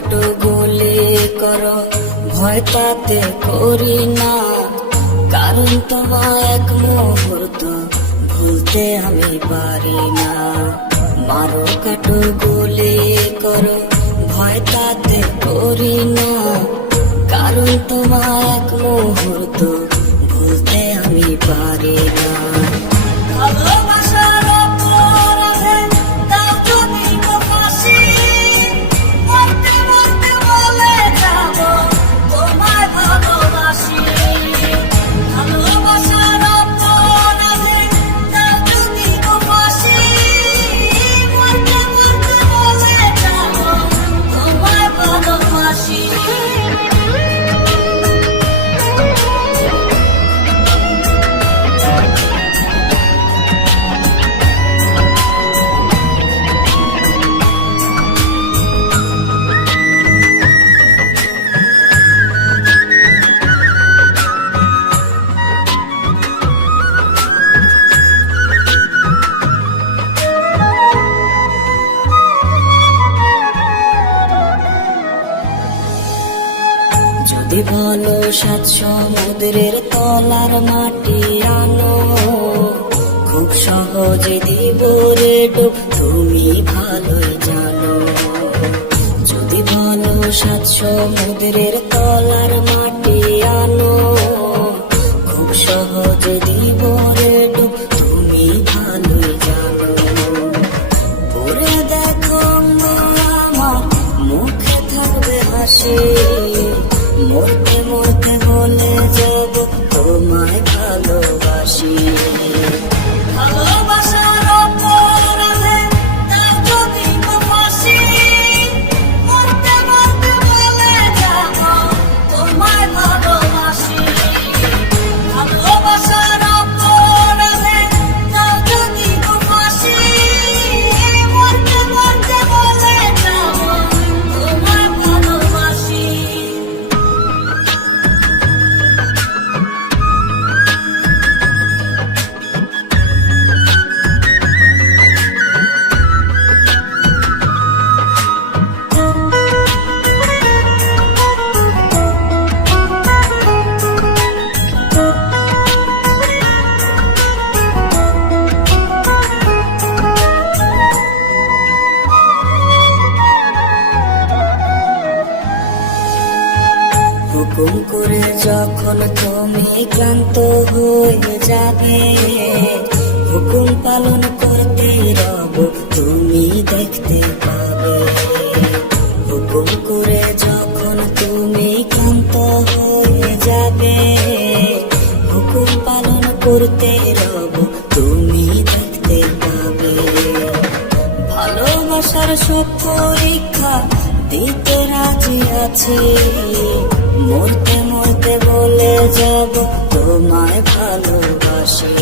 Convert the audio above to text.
কাটো গোলে করো ভয় তাতে করি না, কারণ তোমায় এক মুহূর্ত ভুলতে আমি পারি না। মারো কাটো গোলে করো ভয় তাতে করি না, কারণ তোমায় এক মুহূর্ত ভুলতে আমি পারি না। ভালোবাসার অপরাধে দাও যদি গো ফাঁসি, মরতে মরতে বলে যাব তোমায় ভালোবাসি। ভালোবাসার অপরাধে দাও যদি গো ফাঁসি, মরতে মরতে বলে যাব তোমায় ভালোবাসি। যদি বলো সাত সমুদ্রের তলার মাটি আনো, খুব সহজে দিব রে ডুব, তুমি ভালোই জানো। যদি বলো সাত সমুদ্রের তলার মাটি আনো, খুব সহজে দিব রে ডুব, তুমি ভালোই জানো। পরে দেখো আমার মুখে থাকবে হাসি, মরতে মরতে বলে যাব তোমায় ভালোবাসি। ভালোবাসার অপরাধে দাও যদি গো ফাঁসি, মরতে মরতে বলে যাব তোমায় ভালোবাসি। ভালোবাসার অপরাধে দাও যদি গো ফাঁসি, মরতে মরতে বলে যাব তোমায় ভালোবাসি। হুকুম করে যখন তুমি ক্লান্ত হয়ে যাবে, হুকুম পালন করতে রব তুমি দেখতে পাবে। হুকুম করে যখন তুমি ক্লান্ত হয়ে যাবে, হুকুম পালন করতে রব তুমি দেখতে পাবে। ভালোবাসার সব পরীক্ষা দিতে রাজি আছে, মরতে মরতে বলে যাব তোমায় ভালোবাসি।